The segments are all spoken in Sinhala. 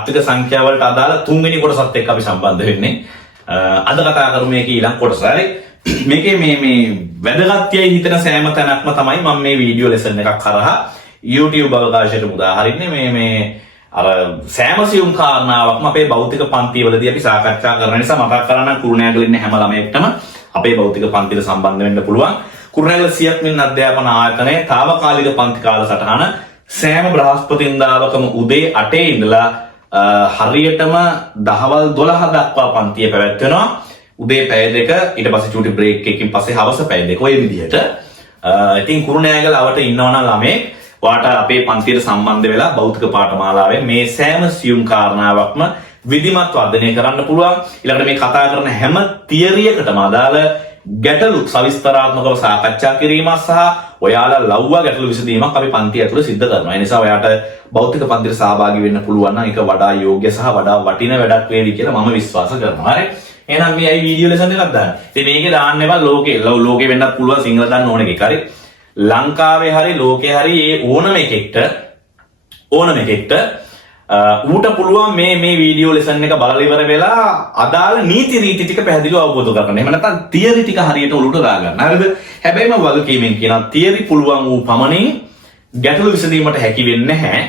තාත්වික සංඛ්‍යා වලට අදාළ තුන්වෙනි කොටසත් එක්ක අපි සම්බන්ධ වෙන්නේ. අද කතා කරමු මේකේ ඊළඟ කොටස. හරි. මේකේ මේ වැදගත්යයි හිතන සෑම තැනක්ම තමයි මම මේ වීඩියෝ ලෙසන් එකක් කරහා YouTube අවකාශයට උදාහරින්නේ මේ අර සෑමසියුම් කාරණාවක්ම අපේ භෞතික පන්තිවලදී අපි සාකච්ඡා කරන නිසා මතක් කරගන්න කුරුණෑගල ඉන්න හැම ළමයෙක්ටම අපේ භෞතික පන්තියට සම්බන්ධ වෙන්න පුළුවන්. කුරුණෑගල සියත් මින් අධ්‍යාපන ආයතනයේ තාවකාලික පන්ති කාලසටහන සෑම බ්‍රහස්පතින්දාවකම උදේ 8 ඉඳලා හරියටම දහවල් 12 දක්වා පන්තිය පැවැත්වෙනවා. උදේ පැය දෙක ඊට පස්සේ චූටි බ්‍රේක් එකකින් පස්සේ හවස පැය දෙක ඔය විදිහට. ඉතින් කුරුණෑගල අවට ඉන්නවනම් ළමයෙක් වාට අපේ පන්තියට සම්බන්ධ වෙලා භෞතික පාඨමාලාවේ මේ සෑම සියුම් කාරණාවක්ම විධිමත් වර්ධනය කරන්න පුළුවන්. ඊළඟට මේ කතා කරන හැම තියරියකටම අදාළ ගැටලු සවිස්තරාත්මකව සාකච්ඡා කිරීම සහ ඔයාලා ලව්වා ගැටලු විසඳීමක් අපි පන්තිය ඇතුළේ සිද්ධ කරනවා. ඒ නිසා ඔයාට භෞතික පන්තියට සහභාගී වෙන්න පුළුවන් නම් ඒක වඩා යෝග්‍ය සහ වඩා වටින වැඩක් වේවි කියලා මම විශ්වාස කරනවා. හරි. එහෙනම් මේ අයි වීඩියෝ ලෙසන් එකක් දාන්න. ඉතින් මේකේ දාන්න එපා ලෝකේ වෙන්නත් පුළුවන් සිංහල දන්න ඕන එකක්. හරි. ලංකාවේ හරි ලෝකේ හරි ඒ ඕනම එකෙක්ට ඌට පුළුවන් මේ වීඩියෝ ලෙසන් එක බලලා ඉවර වෙලා අදාළ නීති රීති ටික පැහැදිලිව අවබෝධ කරගන්න. එහෙම නැත්නම් තියරි ටික හරියට ඔලුවට දාගන්න. හරිද? හැබැයිම වගකීමෙන් කියනවා තියරි පුළුවන් වූ පමණින් ගැටලු විසඳීමට හැකි වෙන්නේ නැහැ.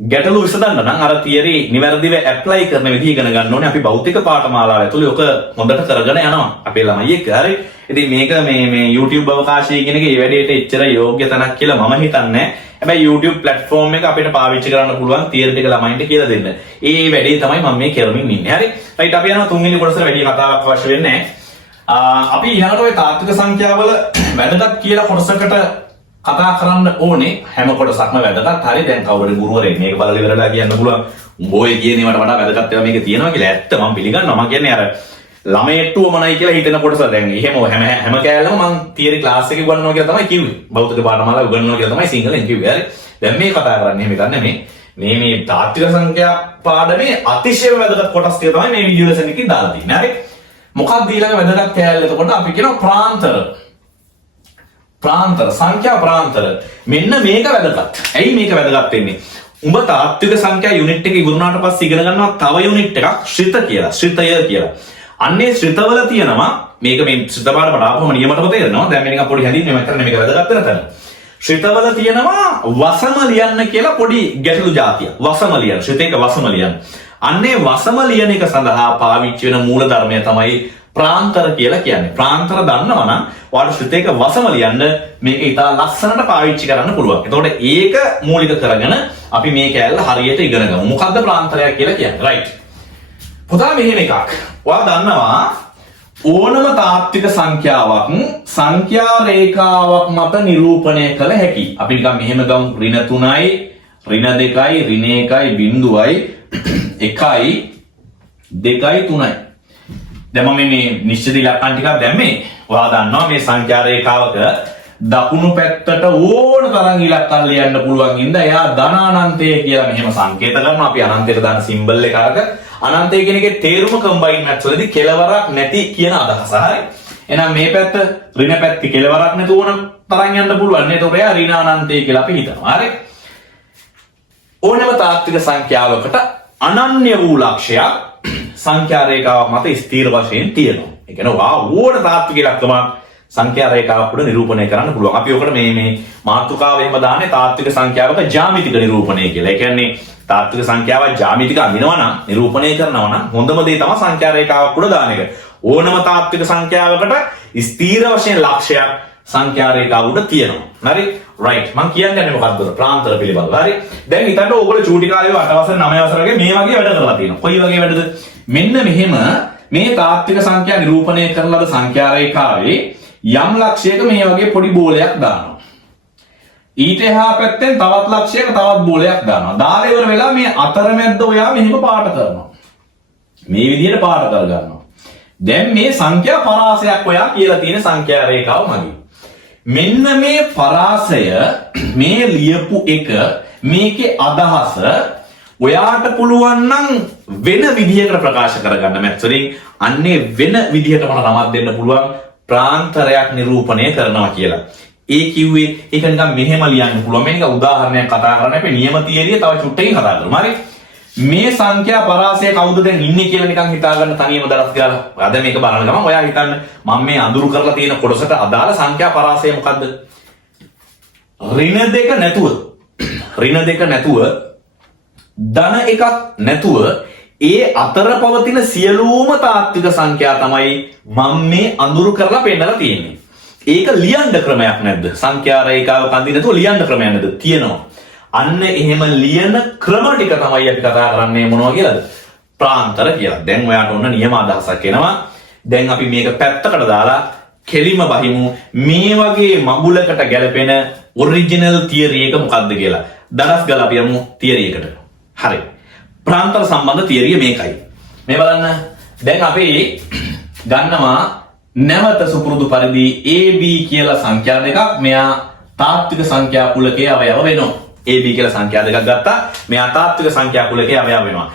ගැටලු විසඳන්න නම් අර තියරි නිවැරදිව ඇප්ලයි කරන විදිහ ඉගෙන ගන්න ඕනේ. අපි භෞතික පාඨමාලාව ඇතුලේ ඔක හොඳට කරගෙන යනවා. අපේ ළමයි එක්ක. හරි. ඉතින් මේක මේ YouTube අවකාශය කියන එක මේ වැඩේට එච්චර යෝග්‍ය තැනක් කියලා මම හිතන්නේ. හැබැයි YouTube platform එක අපිට පාවිච්චි කරන්න පුළුවන් තියරි ටික ළමයින්ට කියලා දෙන්න. ඒ වැඩේ තමයි මම මේ කරමින් ඉන්නේ. හරි. රයිට් අපි යනවා තුන්වෙනි කොටසට වැඩි කතාවක් අවශ්‍ය වෙන්නේ නැහැ. අපි ඊළඟට ওই තාත්වික සංඛ්‍යාවල වැදගත් කියලා කොටසකට කතා කරන්න ඕනේ. හැම කොටසක්ම වැදගත්. හරි. දැන් කවුරුද ගුරුවරයෙක් මේක බලලා ඉවරලා කියන්න පුළුවන්. උඹ ඔය කියන ඒවාට වඩා වැදගත් ඒවා මේක තියෙනවා කියලා. ඇත්ත මම පිළිගන්නවා. මම කියන්නේ අර ළමයෙක්ටුව මනයි කියලා හිතන කොටස. දැන් එහෙම හැම කෑල්ලම මම තියරි ක්ලාස් එකේ උගන්වනවා කියලා තමයි කිව්වේ. භෞතික පාඨමාලාව උගන්වනවා කියලා තමයි සිංහලෙන් කිව්වේ. හරි. දැන් මේ කතා කරන්නේ එහෙම ගන්න මේ තාත්වික සංඛ්‍යා පාඩමේ අතිශය වැදගත් කොටස් ටික තමයි මේ වීඩියෝ ලෙසන් එකකින් දාලා තියෙන්නේ. හරි. මොකක්ද ඊළඟ වැදගත් කෑල්ල? එතකොට අපි කියනවා ප්‍රාන්තර සංඛ්‍යා ප්‍රාන්තර. මෙන්න මේක වැදගත්. ඇයි මේක වැදගත් වෙන්නේ? උඹ තාත්වික සංඛ්‍යා යුනිට් එක ඉවරුනාට පස්සේ ඉගෙන ගන්නවා තව යුනිට් එකක් ශ්‍රිත කියලා. ශ්‍රිතය කියලා. අන්නේ ශ්‍රිතවල තියෙනවා මේක මේ ශ්‍රිත පාඩමට ආපුවම නියමතම තේරෙනවා. දැන් මේක පොඩි හැඳින්වීමක් කරන්න මේක වැදගත් වෙන තැන. ශ්‍රිතවල තියෙනවා වසම ලියන්න කියලා පොඩි ගැටලු જાතියක්. වසම ලියන්න. ශ්‍රිතේක වසම ලියන්න. අන්නේ වසම ලියන එක සඳහා පාවිච්චි වෙන මූල ධර්මය තමයි ප්‍රාන්තර කියලා කියන්නේ. ප්‍රාන්තර දන්නවා නම් ඔයාලට ශ්‍රිතේක වසම ලියන්න මේක ඉතා ලස්සනට පාවිච්චි කරන්න පුළුවන්. එතකොට ඒක මූලික කරගෙන අපි මේ කෑල්ල හරියට ඉගෙන ගමු. මොකද්ද ප්‍රාන්තරයක් කියලා කියන්නේ? රයිට්. පුතා මෙහෙම එකක්. ඔයා දන්නවා ඕනම තාත්වික සංඛ්‍යාවක් සංඛ්‍යා රේඛාවක් මත නිරූපණය කළ හැකි. අපි නිකන් මෙහෙම ගමු ඍණ 3යි ඍණ 2යි ඍණ 1යි බිංදුවයි 1යි 2යි 3යි. දැන් මම මේ නිශ්චිත ඉලක්කම් ටිකක් දැම්මේ. ඔයා දන්නවා මේ සංඛ්‍යා රේඛාවක දකුණු පැත්තට ඕන තරම් ඉලක්කම් ලියන්න පුළුවන් ඉඳලා එයා ධන අනන්තය කියලා මෙහෙම සංකේත කරනවා. අපි අනන්තයට දාන සිම්බල් එක අරක අනන්තය කියන එකේ තේරුම කම්බයින් මැත්ස් වලදී කෙලවරක් නැති කියන අදහස. හරි. එහෙනම් මේ පැත්ත ඍණ පැත්ත කෙලවරක් නැතුව ඕන තරම් යන්න පුළුවන්. ඒතකොට එයා ඍණ අනන්තය කියලා අපි හිතනවා. හරි. ඕනම තාත්වික සංඛ්‍යාවකට අනන්‍ය වූ ලක්ෂයක් සංඛ්‍යා රේඛාවක් මත ස්ථීර වශයෙන් තියෙනවා. ඒ කියන්නේ ඕන තාත්වික ඉලක්කමක් සංඛ්‍යා රේඛාවක් උඩ නිරූපණය කරන්න පුළුවන්. අපි ඔකට මේ මාතෘකාව එහෙම දාන්නේ තාත්වික සංඛ්‍යාවක ජ්‍යාමිතික නිරූපණය කියලා. ඒ කියන්නේ තාත්වික සංඛ්‍යාව ජ්‍යාමිතික අඳිනවා නම් නිරූපණය කරනවා නම් හොඳම දේ තමයි සංඛ්‍යා රේඛාවක් උඩ දාන එක. ඕනම තාත්වික සංඛ්‍යාවකට ස්ථීර වශයෙන් ලක්ෂයක් සංඛ්‍යා රේඛාව උඩ තියෙනවා. හරි? රයිට්. මම කියන්නේ මොකක්ද? ප්‍රාන්තර පිළිබඳව. හරි? දැන් හිතන්න ඕගොල්ලෝ චූටි කාලේ 8 වසර 9 වසර වගේ මේ වගේ වැඩ කරලා තියෙනවා. කොයි වගේ වැඩද? මෙන්න මෙහෙම මේ තාත්වික සංඛ්‍යා නිරූපණය කරන ලද සංඛ්‍යා රේඛාවේ යම් ලක්ෂයක මේ වගේ පොඩි බෝලයක් දානවා. ඊට එහා පැත්තෙන් තවත් ලක්ෂයක තවත් බෝලයක් දානවා. දාලා ඉවර වෙලා මේ අතරමැද්ද ඔයා මෙහෙම පාට කරනවා. මේ විදිහට පාට කර ගන්නවා. දැන් මේ සංඛ්‍යා පරාසයක් ඔයා කියලා තියෙන සංඛ්‍යා රේඛාව මගින්. මෙන්න මේ පරාසය මේ ලියපු එක මේකේ අදහස ඔයාට පුළුවන් නම් වෙන විදිහකට ප්‍රකාශ කරගන්න මැත්ස් වලින් අන්නේ වෙන විදිහට මට නමක් දෙන්න පුළුවන් ප්‍රාන්තරයක් නිරූපණය කරනවා කියලා. ඒ කිව්වේ ඒක නිකන් මෙහෙම ලියන්න පුළුවන්. මේක උදාහරණයක් කතා කරන්න අපි නියම තියරිය තව චුට්ටකින් කතා කරමු. හරි? මේ සංඛ්‍යා පරාසය කවුද දැන් ඉන්නේ කියලා නිකන් හිතාගන්න තනියම දරස් ගාලා. අද මේක බලන ගමන් ඔයා හිතන්න මම මේ අඳුරු කරලා තියෙන කොටසට අදාළ සංඛ්‍යා පරාසය මොකද්ද? ඍණ දෙක නැතුව ධන එකක් නැතුව ඒ අතර පවතින සියලුම තාත්වික සංඛ්‍යා තමයි මම මේ අඳුරු කරලා පෙන්නලා තියෙන්නේ. ඒක ලියන්න ක්‍රමයක් නැද්ද? සංඛ්‍යා රේඛාව කන්දි නැතුව ලියන්න ක්‍රමයක් නැද්ද? තියෙනවා. අන්න එහෙම ලියන ක්‍රම ටික තමයි අපි කතා කරන්නේ මොනවා කියලාද? ප්‍රාන්තර කියලා. දැන් ඔයාට ඔන්න නියම අදහසක් එනවා. දැන් අපි මේක පැත්තකට දාලා කෙලිම බහිමු මේ වගේ මගුලකට ගැලපෙන ඔරිජිනල් තියරි එක මොකක්ද කියලා. දරස් ගාලා අපි යමු තියරි එකට. හරි. ප්‍රාන්තර සම්බන්ධ තියරිය මේකයි. මේ බලන්න. දැන් අපි ගන්නවා නැවත සුපුරුදු පරිදි AB කියලා සංඛ්‍යා දෙකක්. මෙයා තාත්වික සංඛ්‍යා කුලකයේ අවයව වෙනවා. AB කියලා සංඛ්‍යා දෙකක් ගත්තා. මෙයා තාත්වික සංඛ්‍යා කුලකයේ අවයව වෙනවා.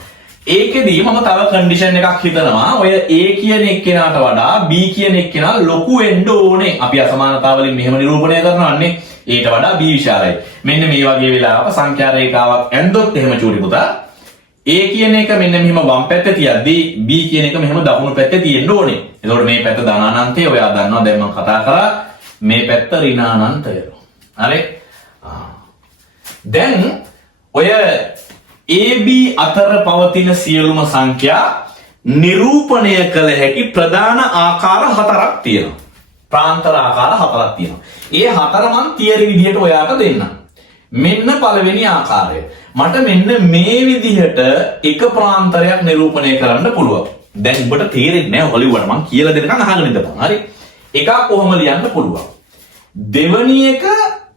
ඒකෙදී මම තව කන්ඩිෂන් එකක් හිතනවා. ඔය A කියන එක්කෙනාට වඩා B කියන එක්කෙනා ලොකු වෙන්න ඕනේ. අපි අසමානතාව වලින් මෙහෙම නිරූපණය කරනවාන්නේ. ඊට වඩා B විශාලයි. මෙන්න මේ වගේ වෙලාවක සංඛ්‍යා රේඛාවක් ඇන්දොත් එහෙම චූටි පුතා A කියන එක මෙන්න මෙහෙම වම් පැත්තේ තියද්දී B කියන එක මෙහෙම දකුණු පැත්තේ තියෙන්න ඕනේ. එතකොට මේ පැත්ත ධනානන්තය ඔයා දන්නවා දැන් මම කතා කරා මේ පැත්ත ඍණානන්තය. හරි? දැන් ඔය AB අතර පවතින සියලුම සංඛ්‍යා නිරූපණය කළ හැකි ප්‍රධාන ආකාර හතරක් තියෙනවා. ප්‍රාන්තර ආකාර හතරක් තියෙනවා. ඒ හතර මම තියරි විදිහට ඔයාට දෙන්නම්. මෙන්න පළවෙනි ආකාරය. මට මෙන්න මේ විදිහට එක ප්‍රාන්තරයක් නිරූපණය කරන්න පුළුවන්. දැන් ඔබට තේරෙන්නේ නැහැ ඔක ලිව්වට මම කියලා දෙනකන් අහගෙන ඉඳපන්. හරි? එකක් කොහොම ලියන්න පුළුවන්. දෙවැනි එක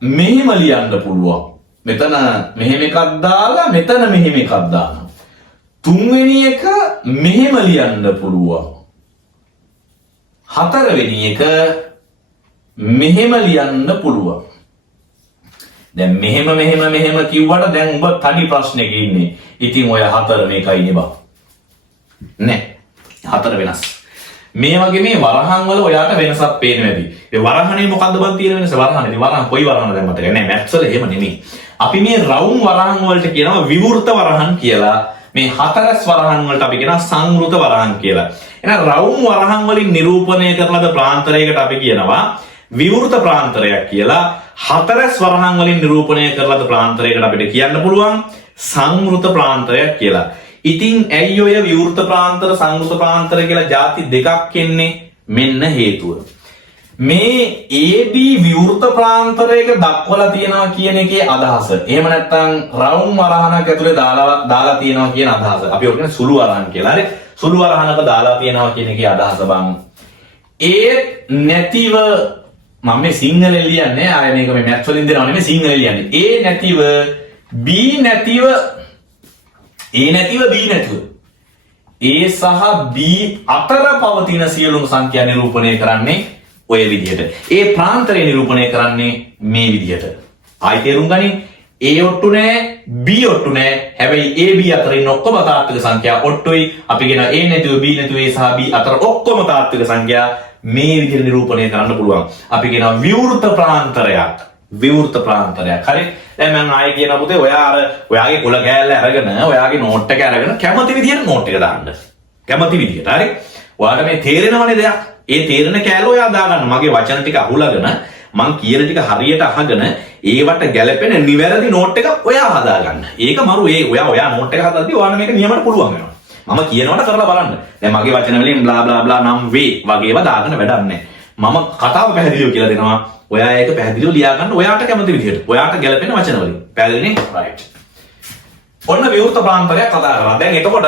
මෙහෙම ලියන්න පුළුවන්. මෙතන මෙහෙම එකක් දාලා මෙතන මෙහෙම එකක් දානවා. තුන්වෙනි එක මෙහෙම ලියන්න පුළුවන්. හතරවෙනි එක මෙහෙම ලියන්න පුළුවන්. දැන් මෙහෙම කිව්වට දැන් ඔබ තනි ප්‍රශ්නයක ඉන්නේ. ඉතින් ඔය හතර මේකයි නේ බා. නෑ. හතර වෙනස්. මේ වගේ මේ වරහන් වල ඔයාට වෙනසක් පේනවා ඇති. ඒ වරහනේ මොකද්ද බන් තියෙන වෙනස? වරහනේ වරහන් කොයි වරහනද දැන් මතක නෑ. මැත්ස් වල එහෙම නෙමෙයි. අපි මේ රවුම් වරහන් වලට කියනවා විවෘත වරහන් කියලා. මේ හතරස් වරහන් වලට අපි කියනවා සංවෘත වරහන් කියලා. එහෙනම් රවුම් වරහන් වලින් නිරූපණය කරන ලද ප්‍රාන්තරයකට අපි කියනවා විවෘත ප්‍රාන්තරයක් කියලා. හතරස් වරහන් වලින් නිරූපණය කරන ලද ප්‍රාන්තරයකට අපිට කියන්න පුළුවන් සංවෘත ප්‍රාන්තරයක් කියලා. ඉතින් ඇයි ඔය විවෘත ප්‍රාන්තර සංවෘත ප්‍රාන්තර කියලා ಜಾති දෙකක් එන්නේ? මෙන්න හේතුව. මේ AB විවෘත ප්‍රාන්තරයක දක්වලා තියෙනවා කියන එකේ අදහස. එහෙම නැත්නම් රවුම් වරහනක් ඇතුලේ දාලා තියෙනවා කියන අදහස. අපි ඔක කියන්නේ සුළු වරහන් කියලා. හරි? සුළු වරහනක දාලා තියෙනවා කියන එකේ අදහස බං. ඒ නැතිව මම මේ සිංහලෙන් ලියන්නේ. ආයෙ මේක මේ මැත්ස් වලින් දෙනව නෙමෙයි සිංහලෙන් ලියන්නේ. A නැතිව B නැතිව A නැතිව B නැතිව A සහ B අතර පවතින සියලුම සංඛ්‍යා නිරූපණය කරන්නේ ඔය විදිහට. ඒ ප්‍රාන්තරය නිරූපණය කරන්නේ මේ විදිහට. ආයි තේරුම් ගනින්. A ඔට්ටු නෑ B ඔට්ටු නෑ. හැබැයි A B අතර ඉන්න ඔක්කොම තාත්වික සංඛ්‍යා ඔට්ටුයි. අපි කියනවා A නැතිව B නැතිව A සහ B අතර ඔක්කොම තාත්වික සංඛ්‍යා මේ විදිහට නිරූපණය කරන්න පුළුවන්. අපි කියනවා විවෘත ප්‍රාන්තරයක්. විවෘත ප්‍රාන්තරයක්. හරි? දැන් මම ආයෙ කියන පුතේ ඔයාගේ කුල කෑල්ල අරගෙන ඔයාගේ නෝට් එක අරගෙන කැමති විදිහට නෝට් එක දාන්න. කැමති විදිහට. හරි? ඔයාලට මේ තේරෙනවනේ දෙයක්. ඒ තේරෙන කෑල්ල ඔයා දාගන්න. මගේ වචන ටික අහුලගෙන මං කියන ටික හරියට අහගෙන ඒවට ගැලපෙන නිවැරදි නෝට් එකක් ඔයා හදාගන්න. ඒක මරු ඔයා නෝට් එක හදද්දී ඔයාලා මේක නියමට පුළුවන් වෙනවා. මම කියනවට කරලා බලන්න. දැන් මගේ වචන වලින් බ්ලා බ්ලා බ්ලා නම් වේ වගේව දාගෙන වැඩක් නැහැ. මම කතාව පැහැදිලිව කියලා දෙනවා. ඔයා ඒක පැහැදිලිව ලියා ගන්න ඔයාට කැමති විදිහට. ඔයාට ගැලපෙන වචන වලින්. පැහැදිලිනේ? රයිට්. ඔන්න විවෘත ප්‍රාන්තරයක් කතා කරා. දැන් එතකොට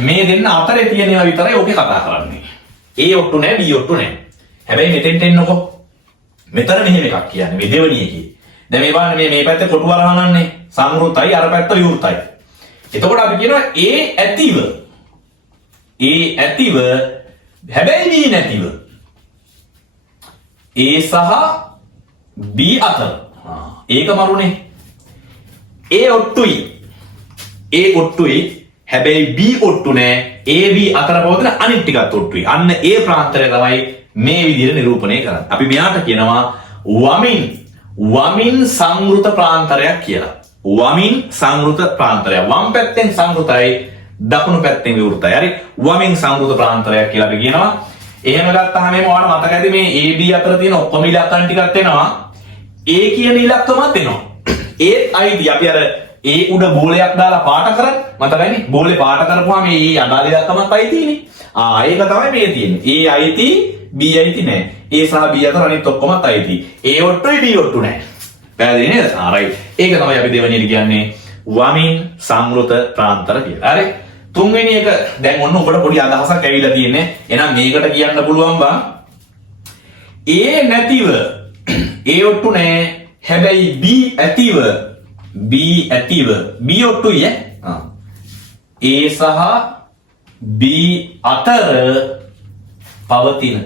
මේ දෙන්න අතරේ තියෙනවා විතරයි ඔකේ කතා කරන්නේ. A ඔට්ටු නැහැ B ඔට්ටු නැහැ. හැබැයි මෙතෙන්ට එන්නකො. මෙතන මෙහෙම එකක් කියන්නේ මේ දෙවෙනි එකේ. දැන් මේ බලන්න මේ පැත්තේ කොටු වරහනන්නේ සංවෘතයි අර පැත්ත විවෘතයි. එතකොට අපි කියනවා A ඇතිව හැබැයි B නැතිව A සහ B අතර. ඒක මරුනේ. A ඔට්ටුයි හැබැයි B ඔට්ටු නෑ. A B අතර පවතින අනිත් ටිකත් ඔට්ටුයි. අන්න ඒ ප්‍රාන්තරය තමයි මේ විදිහට නිරූපණය කරන්නේ. අපි මෙයාට කියනවා වමින් සංවෘත ප්‍රාන්තරයක් කියලා. වමින් සංවෘත ප්‍රාන්තරය. වම් පැත්තෙන් සංවෘතයි, දකුණු පැත්තෙන් විවෘතයි. හරි. වමින් සංවෘත ප්‍රාන්තරයක් කියලා අපි කියනවා. එහෙම ගත්තාම මේ ඔයාලට මතක ඇති මේ AB අතර තියෙන ඔක්කොම ඉලක්කම් ටිකක් එනවා. A කියන ඉලක්කමත් එනවා. ඒත් අයිති අපි අර ඒ උඩ බෝලයක් දාලා පාට කරන්නේ. මතකයිනේ? බෝලේ පාට කරපුවාම මේ අදාළ ඉලක්කමත් අයිතිනේ. ඒක තමයි මේ තියෙන්නේ. A අයිති, B අයිති නෑ. A සහ B අතර අනිත් ඔක්කොමත් අයිති. A ඔට්ටුයි B ඔට්ටු නෑ. පැහැදිලි නේද? රයිට්. ඒක තමයි අපි දෙවෙනියට කියන්නේ වමින් සංවෘත ප්‍රාන්තර කියලා. හරි. තුන්වෙනි එක දැන් ඔන්න ඔබට පොඩි අදහසක් ඇවිල්ලා තියෙන්නේ. එහෙනම් මේකට කියන්න පුළුවන් බා A නැතිව A ඔට්ටු නෑ. හැබැයි B ඇතිව B ඔට්ටුයි A සහ B අතර පවතින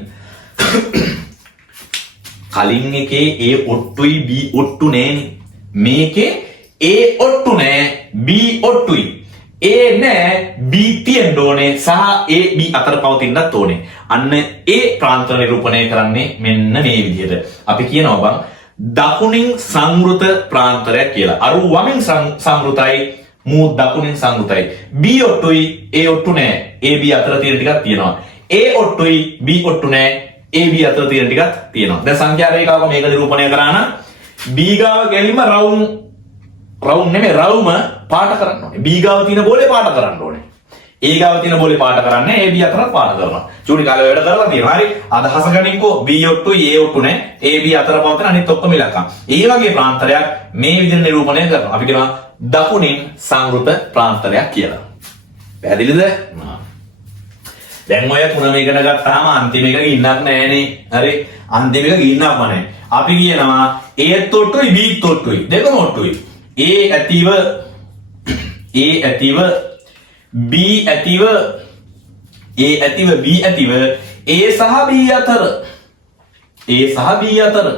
කලින් එකේ A ඔට්ටුයි B ඔට්ටු නෑනේ. මේකේ A ඔට්ටු නෑ B ඔට්ටුයි. A නෑ B තියෙන්න ඕනේ සහ A B අතර පවතින්නත් ඕනේ. අන්න ඒ ප්‍රාන්තර නිරූපණය කරන්නේ මෙන්න මේ විදිහට. අපි කියනවා බං දකුණින් සංවෘත ප්‍රාන්තරයක් කියලා. අර වමින් සංවෘතයි, මූ දකුණින් සංවෘතයි. B ඔට්ටුයි A ඔට්ටු නෑ. A B අතර තියෙන ටිකක් තියෙනවා. A ඔට්ටුයි B ඔට්ටු නෑ. A B අතර තියෙන ටිකක් තියෙනවා. දැන් සංඛ්‍යා රේඛාවක මේක නිරූපණය කරා නම් B ගාව ගැලීම රවුම් නෙමෙයි රවුම පාට කරන්න ඕනේ. B ගාව තියෙන බෝලේ පාට කරන්න ඕනේ. A ගාව තියෙන බෝලේ පාට කරන්නේ A B අතරත් පාට කරනවා. චූටි කාලේ වැඩ කරලා තියෙනවා. හරි. අදහස ගනින්කෝ B ඔට්ටුයි A ඔට්ටු නෑ. A B අතර පවතින අනිත් ඔක්කොම ඉලක්කම්. ඒ වගේ ප්‍රාන්තරයක් මේ විදිහට නිරූපණය කරනවා. අපි කියනවා දකුණින් සංවෘත ප්‍රාන්තරයක් කියලා. පැහැදිලිද? දැන් ඔය තුනම ඉගෙන ගත්තාම අන්තිම එක ගින්නක් නෑනේ. හරි. අන්තිම එක ගින්නක්ම නෑ. අපි කියනවා A ඔට්ටුයි B ඔට්ටුයි. දෙකම ඔට්ටුයි. A ඇතිව B ඇතිව B ඇතිව A සහ B අතර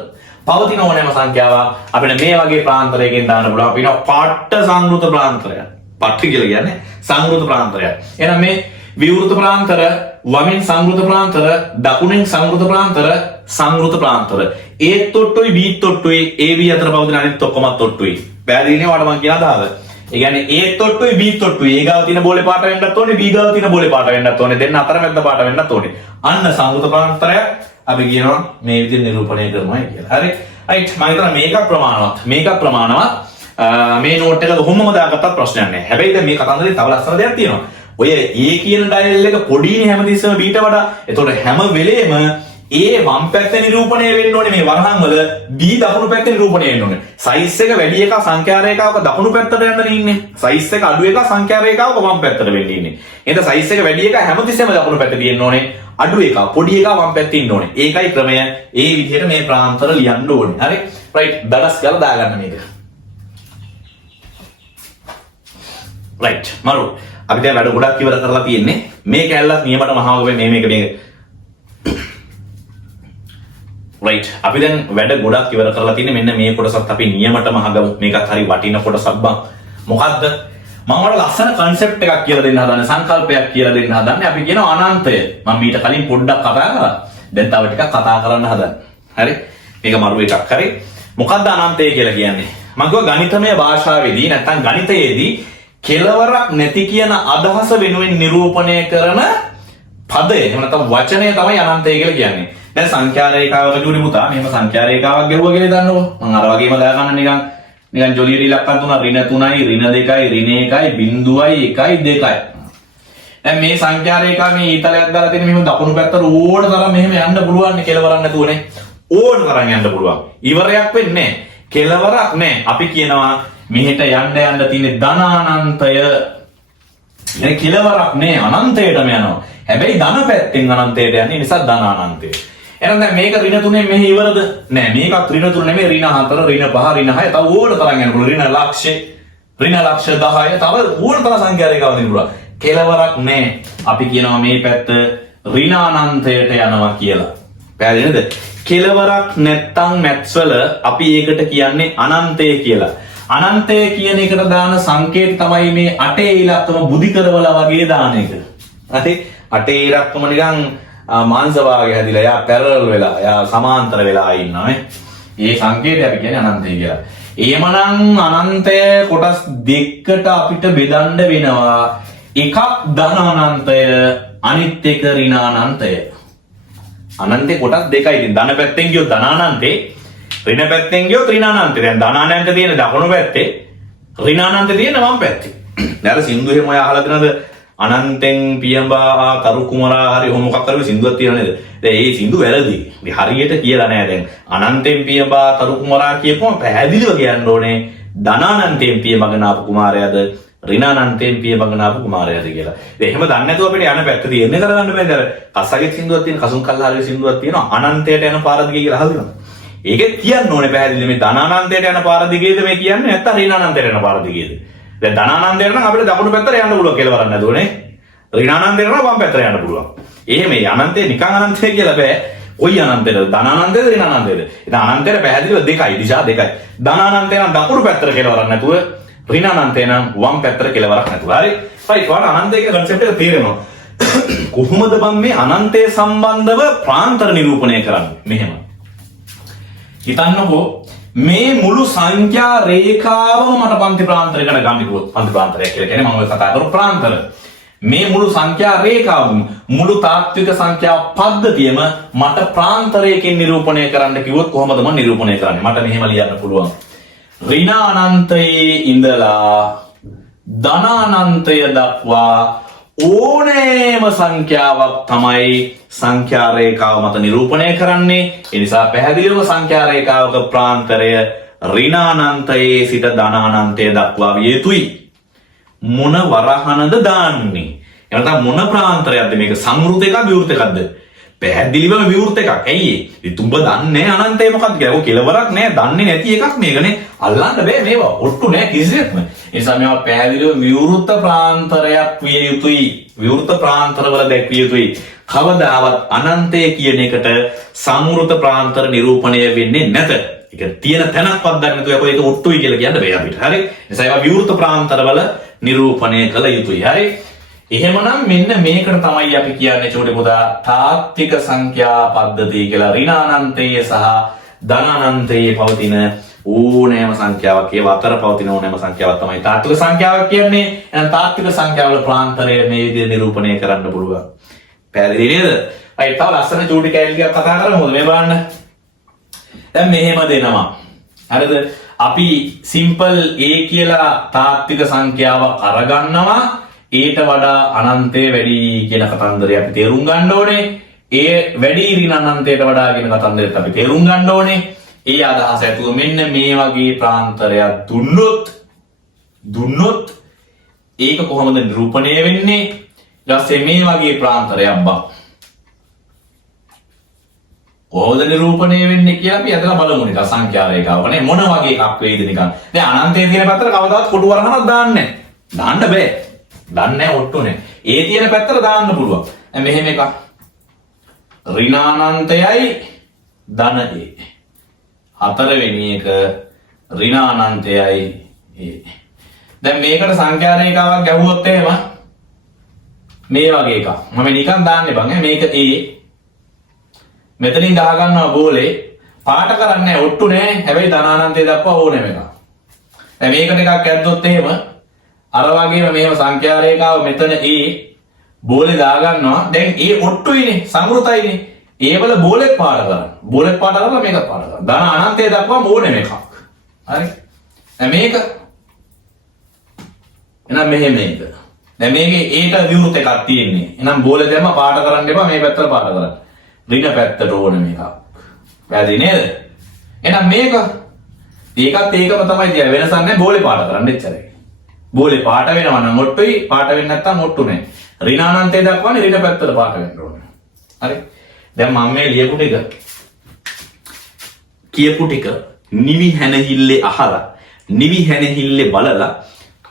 පවතින ඕනෑම සංඛ්‍යාවක් අපිට මේ වගේ ප්‍රාන්තරයකින් දාන්න පුළුවන්. අපි කියනවා පාට්ඨ සංවෘත ප්‍රාන්තරයක්. පාට්ඨ කියලා කියන්නේ සංවෘත ප්‍රාන්තරයක්. එහෙනම් මේ විවෘත ප්‍රාන්තර, වමින් සංවෘත ප්‍රාන්තර, දකුණින් සංවෘත ප්‍රාන්තර, සංවෘත ප්‍රාන්තර. A ඔට්ටුයි B ඔට්ටුයි A B අතර පවතින අනිත් ඔක්කොමත් ඔට්ටුයි. පැහැදිලිනේ ඔයාලට මම කියන අදහස. ඒ කියන්නේ A ඔට්ටුයි B ඔට්ටුයි. A ගාව තියෙන බෝලේ පාට වෙන්නත් ඕනේ, B ගාව තියෙන බෝලේ පාට වෙන්නත් ඕනේ. දෙන්න අතර මැද්ද පාට වෙන්නත් ඕනේ. අන්න සංවෘත ප්‍රාන්තරයක් අපි කියනවා මේ විදිහට නිරූපණය කරනවා කියලා. හරි. රයිට්. මම හිතනවා මේක ප්‍රමාණවත්. මේ නෝට් එක කොහොමද දාගත්තත් ප්‍රශ්නයක් නැහැ. හැබැයි දැන් මේ කතන්දරේ තව ලස්සන දෙයක් තියෙනවා. ඔය A කියන ඩයල් එක පොඩිනේ හැමතිස්සෙම B ට වඩා. ඒතකොට හැම වෙලේම A වම් පැත්තේ නිරූපණය වෙන්න ඕනේ මේ වරහන් වල, B දකුණු පැත්තේ නිරූපණය වෙන්න ඕනේ. සයිස් එක වැඩි එක සංඛ්‍යා රේඛාවක දකුණු පැත්තට යන්න ඉන්නේ. සයිස් එක අඩු එක සංඛ්‍යා රේඛාවක වම් පැත්තට වෙන්න ඉන්නේ. එහෙනම් සයිස් එක වැඩි එක හැමතිස්සෙම දකුණු පැත්තේ තියෙන්න ඕනේ. අඩු එක පොඩි එක වම් පැත්තේ ඉන්න ඕනේ. ඒකයි ක්‍රමය. ඒ විදිහට මේ ප්‍රාන්තර ලියන්න ඕනේ. හරි. රයිට්. දඩස් ගාලා දාගන්න මේක. රයිට්. මරු අපි දැන් වැඩ ගොඩක් ඉවර කරලා තියෙන්නේ. මේ කැලලක් නියමට මහාවක වෙන්නේ මේක. රයිට්. අපි දැන් වැඩ ගොඩක් ඉවර කරලා තියෙන්නේ. මෙන්න මේ කොටසත් අපි නියමට මහගමු. මේකත් හරි වටින කොටසක් බං. මොකද්ද? මම ඔයාලට ලස්සන concept එකක් කියලා දෙන්න හදන්නේ. සංකල්පයක් කියලා දෙන්න හදන්නේ. අපි කියනවා අනන්තය. මම ඊට කලින් පොඩ්ඩක් කතා කරා. දැන් තව ටිකක් කතා කරන්න හදන්නේ. හරි? මේක මරු එකක්. හරි? මොකද්ද අනන්තය කියලා කියන්නේ? මම කිව්වා ගණිතමය භාෂාවේදී නැත්නම් ගණිතයේදී කෙලවරක් නැති කියන අදහස වෙනුවෙන් නිරූපණය කරන පදය එහෙම නැත්නම් වචනය තමයි අනන්තය කියලා කියන්නේ. දැන් සංඛ්‍යා රේඛාවක ජූරි පුතා මෙහෙම සංඛ්‍යා රේඛාවක් ගෙවුවා කියලා දන්නකො. මම අර වගේම දාගන්න නිකන් ජොලියට ඉලක්කම් තුනක් ඍණ 3යි ඍණ 2යි ඍණ 1යි බිංදුවයි 1යි 2යි. දැන් මේ සංඛ්‍යා රේඛාව මේ ඊතලයක් දාලා තියෙන මෙහෙම දකුණු පැත්තට ඕන තරම් මෙහෙම යන්න පුළුවන් නේ කෙලවරක් නැතුවනේ. ඕන තරම් යන්න පුළුවන්. ඉවරයක් වෙන්නේ නැහැ. කෙලවරක් නැහැ. අපි කියනවා මෙහෙට යන්න තියෙන ධන අනන්තය. මේ කෙලවරක් නෑ අනන්තයටම යනවා. හැබැයි ධන පැත්තෙන් අනන්තයට යන්නේ නිසා ධන අනන්තය. එහෙනම් දැන් මේක ඍණ 3 මෙහි ඉවරද? නෑ මේකත් ඍණ 3 නෙමෙයි ඍණ 4 ඍණ 5 ඍණ 6 තව ඕන තරම් යන්න පුළුවන්. ඍණ ලක්ෂ 10 තව ඕන තරම් සංඛ්‍යා රේඛාවක් දෙන්න පුළුවන්. කෙලවරක් නෑ. අපි කියනවා මේ පැත්ත ඍණ අනන්තයට යනවා කියලා. පැහැදිලිද? කෙලවරක් නැත්තම් මැත්ස් වල අපි ඒකට කියන්නේ අනන්තය කියලා. අනන්තය කියන එකට දාන සංකේත තමයි මේ අටේ ඉලක්කම බුදි කරවලා වගේ දාන එක. හරි? අටේ ඉලක්කම නිකන් මාංශ වාගේ හැදිලා යා පැරලල් වෙලා යා සමාන්තර වෙලා ඉන්නවා නේ. මේ සංකේතය අපි කියන්නේ අනන්තය කියලා. එහෙමනම් අනන්තය කොටස් දෙකකට අපිට බෙදන්න වෙනවා. එකක් ධන අනන්තය, අනිත් එක ඍණානන්තය. අනන්තේ කොටස් දෙකයි. ඉතින් ධන පැත්තෙන් ගියොත් ධනානන්තේ, ඍණ පැත්තෙන් ගියොත් ඍණානන්තේ. දැන් ධනානන්ත තියෙන දකුණු පැත්තේ, ඍණානන්ත තියෙන වම් පැත්තේ. දැන් සින්දු එහෙම ඔය අහලා දෙනවද? අනන්තෙන් පියඹා තරු කුමරා හරි ඔහොම මොකක් කරුවේ සින්දුවක් තියෙන නේද? දැන් මේ සින්දු වැරදි. මේ හරියට කියලා නෑ දැන්. අනන්තෙන් පියඹා තරු කුමරා කියපුවම පැහැදිලිව කියන්න ඕනේ ධනානන්තයෙන් පියඹගෙන ආපු කුමාරයාද ඍණානන්තයෙන් පියඹගෙන ආපු කුමාරයාද කියලා. ඉතින් එහෙම දන්නේ නැතුව අපිට යන පැත්ත තියෙන්නේ කරගන්න බෑ. දැන් කස්සගේ සින්දුවක් තියෙන, කසුන් කල්ලාගේ සින්දුවක් තියෙනවා. අනන්තයට යන පාර දිගේ කියලා අහලා දෙනවා. ඒකෙත් කියන්න ඕනේ පැහැදිලි මේ ධනානන්තයට යන පාර දිගේද මේ කියන්නේ නැත්නම් ඍණානන්තයට යන පාර දිගේද? දැන් ධනානන්තයට නම් අපිට දකුණු පැත්තට යන්න පුළුවන් කියලා වරක් නැතුවනේ. ඍණානන්තයට නම් වම් පැත්තට යන්න පුළුවන්. එහෙම මේ අනන්තේ නිකන් අනන්තය කියලා බෑ. කොයි අනන්තයද? ධනානන්තයද ඍණානන්තයද? ඉතින් අනන්තයට පැහැදිලිව දෙකයි, දිශා දෙකයි. ධනානන්තය නම් දකුණු පැත්තට කියලා වරක් නැතුව, ඍණානන්තය නම් වම් පැත්තට කියලා වරක් නැතුව. හරි. රයිට්. ඔයාලට අනන්තය කියන concept එක තේරෙනවා. කොහොමද බම් මේ අනන්තය සම්බන්ධව ප්‍රාන්තර නිරූපණය කරන්නේ? මෙහෙම. හිතන්නකෝ මේ මුළු සංඛ්‍යා රේඛාවම මට පන්ති ප්‍රාන්තරයකට ගන්න කිව්වොත්, පන්ති ප්‍රාන්තරයක් කියලා කියන්නේ මම ඔය කතා කරපු ප්‍රාන්තර. මේ මුළු සංඛ්‍යා රේඛාවම මුළු තාත්වික සංඛ්‍යා පද්ධතියම මට ප්‍රාන්තරයකින් නිරූපණය කරන්න කිව්වොත් කොහොමද මම නිරූපණය කරන්නේ? මට මෙහෙම ලියන්න පුළුවන්. ඍණානන්තයේ ඉඳලා ධනානන්තය දක්වා ඕනෑම සංඛ්‍යාවක් තමයි සංඛ්‍යා රේඛාව මත නිරූපණය කරන්නේ. ඒ නිසා පැහැදිලිව සංඛ්‍යා රේඛාවක ප්‍රාන්තරය ඍණානන්තයේ සිට ධනානන්තය දක්වා විය යුතුයි. මොන වරහනද දාන්නේ? එහෙනම් මොන ප්‍රාන්තරයක්ද මේක? සංවෘත එකක් විවෘත එකක්ද? පැහැදිලිවම විවෘත එකක්. ඇයි ඒ? ඉතින් උඹ දන්නේ අනන්තය මොකක්ද කියලා. ඔය කෙලවරක් නෑ, දන්නේ නැති එකක් මේකනේ. අල්ලන්න බෑ මේවා. ඔට්ටු නෑ කිසිසේත්ම. ඒ නිසා මේවා පැහැදිලිව විවෘත ප්‍රාන්තරයක් විය යුතුයි. විවෘත ප්‍රාන්තරවල දැක්විය යුතුයි. කවදාවත් අනන්තය කියන එකට සංවෘත ප්‍රාන්තර නිරූපණය වෙන්නේ නැත. ඒක තියෙන තැනක්වත් දන්නේ නැතුව ඒක ඔට්ටුයි කියලා කියන්න බෑ අපිට. හරි? ඒ නිසා ඒවා විවෘත ප්‍රාන්තරවල නිරූපණය කළ යුතුයි. හරි? එහෙමනම් මෙන්න මේකට තමයි අපි කියන්නේ චෝටි පුතා තාත්වික සංඛ්‍යා පද්ධතිය කියලා. ඍණානන්තයේ සහ ධනානන්තයේ පවතින ඕනෑම සංඛ්‍යාවක්, ඒව අතර පවතින ඕනෑම සංඛ්‍යාවක් තමයි තාත්වික සංඛ්‍යාවක් කියන්නේ. එහෙනම් තාත්වික සංඛ්‍යාවල ප්‍රාන්තරය මේ විදිහට නිරූපණය කරන්න පුළුවන්. පැහැදිලි නේද? අයි තව ලස්සන චූටි කැලලියක් කතා කරමුද? මේ බලන්න. දැන් මෙහෙම දෙනවා. හරිද? අපි සිම්පල් A කියලා තාත්වික සංඛ්‍යාවක් අරගන්නවා. ඊට වඩා අනන්තය වැඩි කියන කතන්දරය අපි තේරුම් ගන්න ඕනේ. ඒ වැඩි ඍණ අනන්තයට වඩා කියන කතන්දරයත් අපි තේරුම් ගන්න ඕනේ. ඒ අදහස ඇතුව මෙන්න මේ වගේ ප්‍රාන්තරයක් දුන්නොත් ඒක කොහොමද නිරූපණය වෙන්නේ? ඊට මේ වගේ ප්‍රාන්තරයක් බා කොහොමද නිරූපණය වෙන්නේ කියලා අපි අදලා බලමු. නිකන් සංඛ්‍යා රේඛාවකනේ මොන වගේ එකක් වේද නිකන්. දැන් අනන්තයේ තියෙන පැත්තට කවදාවත් කොටු වරහනක් දාන්නේ නැහැ. දාන්න බෑ. දන්නේ නැහැ ඔට්ටුනේ. ඒ තියෙන පැත්තට දාන්න පුළුවන්. දැන් මෙහෙම එකක්. ඍණානන්තයයි ධන A. හතරවෙනි එක ඍණානන්තයයි A. දැන් මේකට සංඛ්‍යා රේඛාවක් ගැහුවොත් එහෙම මේ වගේ එකක්. මම නිකන් දාන්නේ බං. මේක A. මෙතනින් ගහ ගන්නවා බෝලේ. පාට කරන්නේ ඔට්ටු නෑ. හැබැයි ධනානන්තය දක්වා ඕනෙම එකක්. දැන් මේකට එකක් ඇද්දොත් එහෙම අර වගේම මේව සංඛ්‍යා රේඛාව මෙතන A බෝලේ දා ගන්නවා. දැන් A ඔට්ටුයිනේ, සංවෘතයිනේ. A වල බෝලෙත් පාට කරන්න. බෝලෙත් පාට කරලා මේකත් පාට කරන්න. ධන අනන්තය දක්වා ඕනෙම එකක්. හරි? දැන් මේක එහෙනම් මෙහෙම මේක. දැන් මේකේ Aට විවෘත එකක් තියෙන්නේ. එහෙනම් බෝලේ දැම්ම පාට කරන්න එපා, මේ පැත්තට පාට කරන්න. ඍණ පැත්තට ඕනෙම එකක්. වැරදි නේද? එහෙනම් මේක ඒකත් ඒකම තමයි තියා වෙනසක් නැහැ. බෝලේ පාට කරන්න එච්චරයි. බෝලේ පාට වෙනවා නම් ඔට්ටුයි, පාට වෙන්නේ නැත්නම් ඔට්ටු නැහැ. ඍණානන්තය දක්වන්නේ ඍණ පැත්තට පාට වෙන්න ඕනේ. හරි? දැන් මම මේ කියපු ටික නිවි හැනහිල්ලේ අහලා, නිවි හැනහිල්ලේ බලලා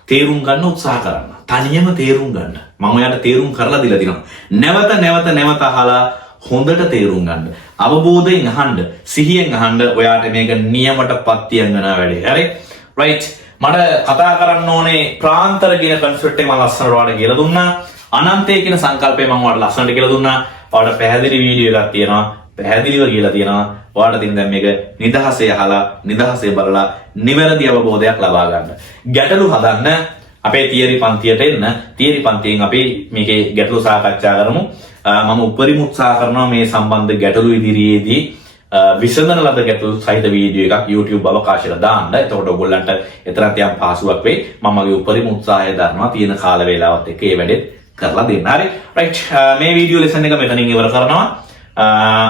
තේරුම් ගන්න උත්සාහ කරන්න. තනියම තේරුම් ගන්න. මම ඔයාලට තේරුම් කරලා දීලා තිනවා. නැවත අහලා හොඳට තේරුම් ගන්න. අවබෝධයෙන් අහන්න, සිහියෙන් අහන්න. ඔයාට මේක නියමටපත් තියන්න වැඩේ. හරි? රයිට්. මට කතා කරන්න ඕනේ ප්‍රාන්තර කියන concept එක මම ලස්සනට ඔයාලට කියලා දුන්නා. අනන්තය කියන සංකල්පය මම ඔයාලට ලස්සනට කියලා දුන්නා. ඔයාලට පැහැදිලි වීඩියෝ එකක් තියෙනවා. පැහැදිලිව කියලා තියෙනවා. ඔයාලට තියෙන දැන් මේක නිදහසේ අහලා නිදහසේ බලලා නිවැරදි අවබෝධයක් ලබා ගන්න. ගැටලු හදන්න අපේ තියරි පන්තියට එන්න. තියරි පන්තියෙන් අපි මේකේ ගැටලු සාකච්ඡා කරමු. මම උපරිම උත්සාහ කරනවා මේ සම්බන්ධ ගැටලු ඉදිරියේදී විසඳන ලද ගැටලු සහිත වීඩියෝ එකක් YouTube අවකාශයට දාන්න. එතකොට ඔයගොල්ලන්ට එතරම් යම් පහසුවක් වෙයි. මම මගේ උපරිම උත්සාහය දරනවා තියෙන කාල වේලාවත් එක්ක මේ වැඩේ කරලා දෙන්න. හරි. රයිට්. මේ වීඩියෝ ලෙසන් එක මෙතනින් ඉවර කරනවා.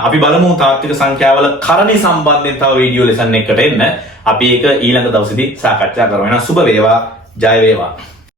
අපි බලමු තාත්වික සංඛ්‍යාවල කරණි සම්බන්ධයෙන් තව වීඩියෝ ලෙසන් එකකට එන්න. අපි ඒක ඊළඟ දවසේදී සාකච්ඡා කරමු. එහෙනම් සුබ වේවා. ජය වේවා.